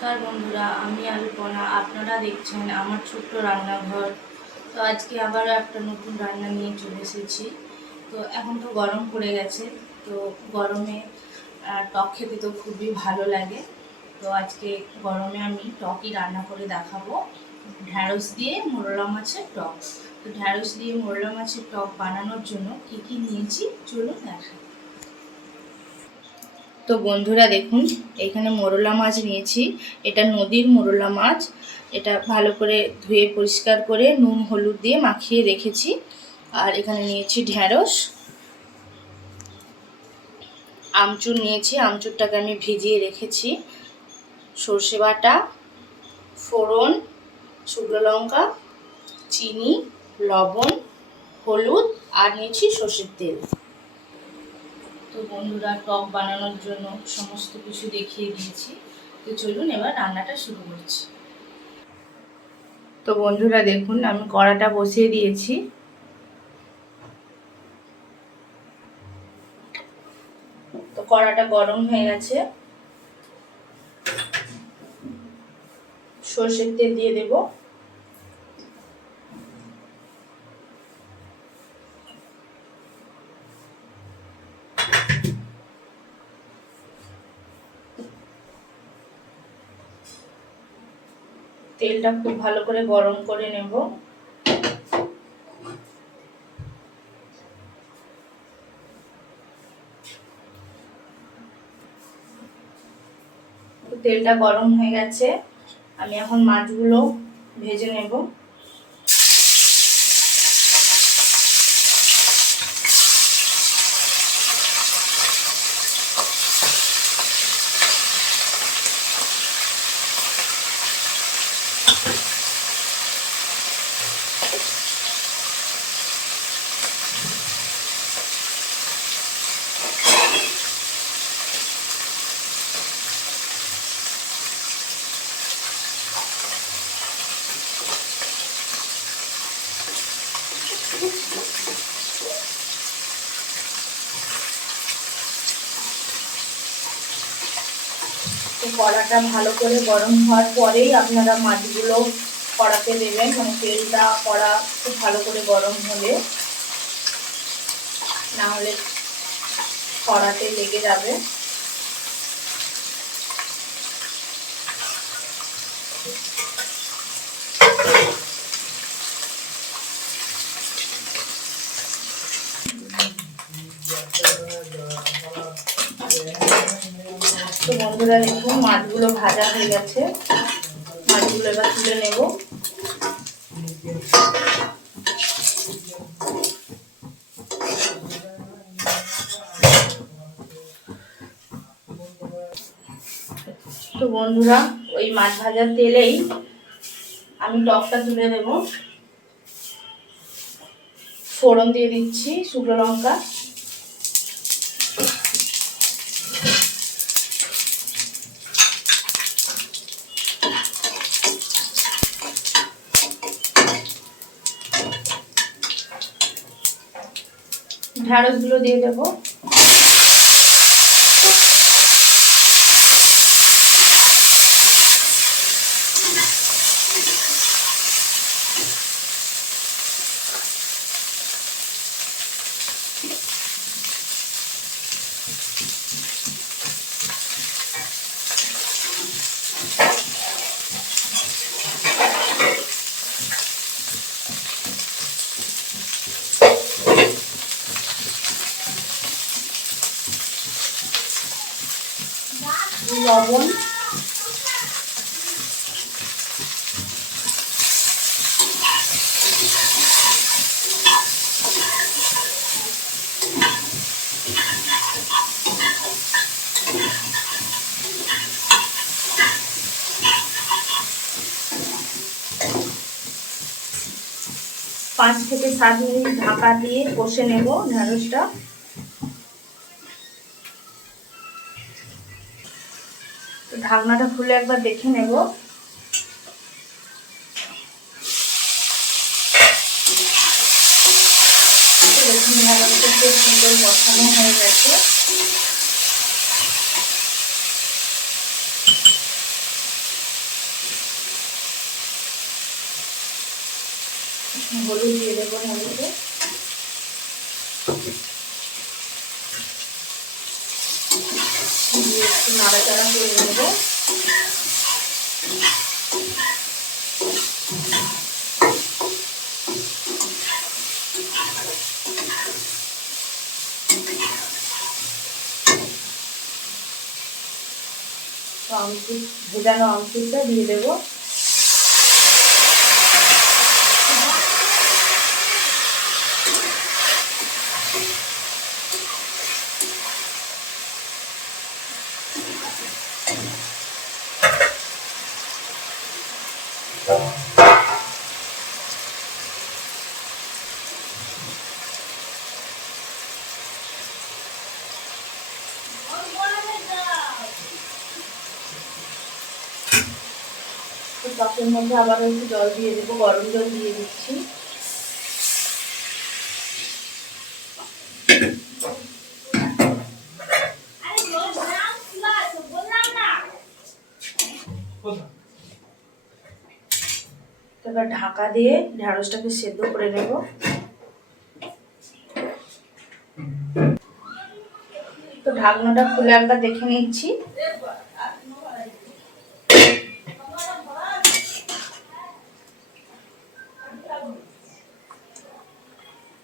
নমস্কার বন্ধুরা, আমি আলপনা। আপনারা দেখছেন আমার ছোট্ট রান্নাঘর। তো আজকে আবারও একটা নতুন রান্না নিয়ে চলে এসেছি। তো এখন তো গরম পড়ে গেছে, তো গরমে টক খেতে তো খুবই ভালো লাগে। তো আজকে গরমে আমি টকই রান্না করে দেখাবো, ঢ্যাঁড়স দিয়ে মোরলা মাছের টক। তো ঢ্যাঁড়স দিয়ে মোরলা মাছের টক বানানোর জন্য কী কী নিয়েছি চলুন দেখাই। তো বন্ধুরা দেখুন, এখানে মোরলা মাছ নিয়েছি। এটা নদীর মোরলা মাছ। এটা ভালো করে ধুয়ে পরিষ্কার করে নুন হলুদ দিয়ে মাখিয়ে রেখেছি। আর এখানে নিয়েছি ঢ্যাঁড়স, আমচুর নিয়েছি, আমচুরটাকে আমি ভিজিয়ে রেখেছি, সর্ষে বাটা, ফোড়ন, শুকনো লঙ্কা, চিনি, লবণ, হলুদ আর নিয়েছি সর্ষের তেল। তো বন্ধুরা, টক বানানোর জন্য সমস্ত কিছু দেখিয়ে দিয়েছি। তো চলুন এবার রান্নাটা শুরু করছি। তো বন্ধুরা দেখুন, আমি কড়াটা বসিয়ে দিয়েছি। তো কড়াটা গরম হয়ে গেছে, সর্ষের তেল দিয়ে দেব। তেলটা খুব ভালো করে গরম করে নেব। তেলটা গরম হয়ে গেছে, আমি এখন মাছগুলো ভেজে নেব। তো কড়াটা ভালো করে গরম হওয়ার পরেই আপনারা মাছগুলো কড়াতে দেবেন, মানে তেলটা কড়া খুব ভালো করে গরম হলে, না হলে কড়াতে লেগে যাবে। তো বন্ধুরা দেখুন, মাছগুলো ভাজা হয়ে গেছে। মাছগুলো এবার তুলে নেব। তো বন্ধুরা, ওই মাছ ভাজার তেলেই আমি টকটা তুলে দেব। ফোড়ন দিয়ে দিচ্ছি, শুকনো লঙ্কা, ঢ্যাঁড়সগুলো দিয়ে দেবো। লবণ, পাঁচ থেকে 7 মিনিট ঢাকা দিয়ে কষে নেব ঢ্যাঁড়সটা। তো ঢাকনাটা খুলে একবার দেখে নেব। দেখুন, ঢ্যাঁড়সটা খুব সুন্দর কষানো হয়ে গেছে। হলুদ দিয়ে দেবো ঢালিতে। দিয়ে একটু নাড়াচাড়া করে নেবো। আমচুর, ভেজানো আমচুরটা দিয়ে দেবো। টকের মধ্যে আবার একটু জল দিয়ে দেবো, গরম জল দিয়ে দিচ্ছি। এবার ঢাকা দিয়ে ঢ্যাঁড়সটাকে সেদ্ধ করে নেব। তো ঢাকনাটা খুলে একবার দেখে নিচ্ছি।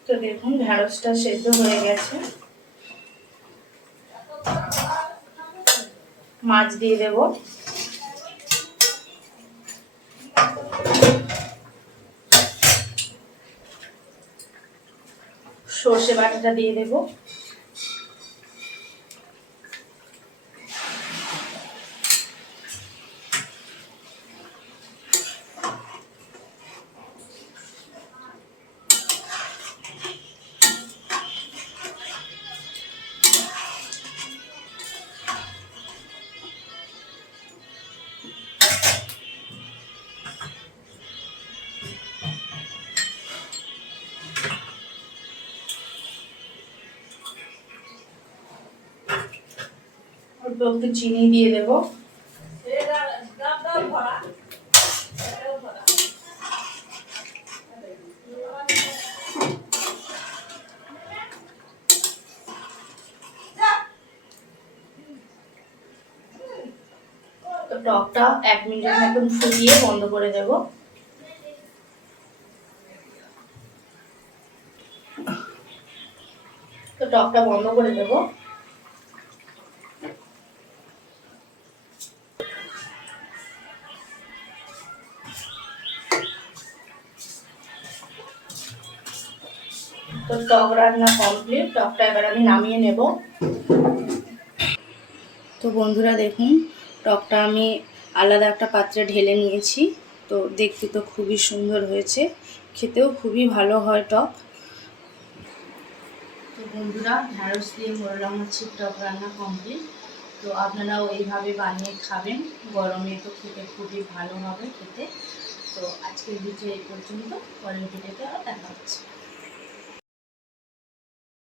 তো দেখুন ঢ্যাঁড়সটা সেদ্ধ হয়ে গেছে। মাছ দিয়ে দেব। সর্ষে বাটাটা দিয়ে দেব। অল্প একটু চিনি দিয়ে দেব। তো টকটা 1 মিনিটের মতন ফুটিয়ে বন্ধ করে দেব। তো টকটা বন্ধ করে দেব। তো টক রান্না কমপ্লিট। টকটা এবার আমি নামিয়ে নেব। তো বন্ধুরা দেখুন টকটা আমি আলাদা একটা পাত্রে ঢেলে নিয়েছি। তো দেখতে তো খুবই সুন্দর হয়েছে, খেতেও খুবই ভালো হয় টক। তো বন্ধুরা ঢ্যাঁড়স দিয়ে মোরলা মাছের টক রান্না কমপ্লিট। তো আপনারাও এইভাবে বানিয়ে খাবেন, গরমে তো খেতে খুবই ভালো হবে খেতে। তো আজকের ভিডিও এই পর্যন্ত, পরের ভিডিওতে আবার দেখা হচ্ছে।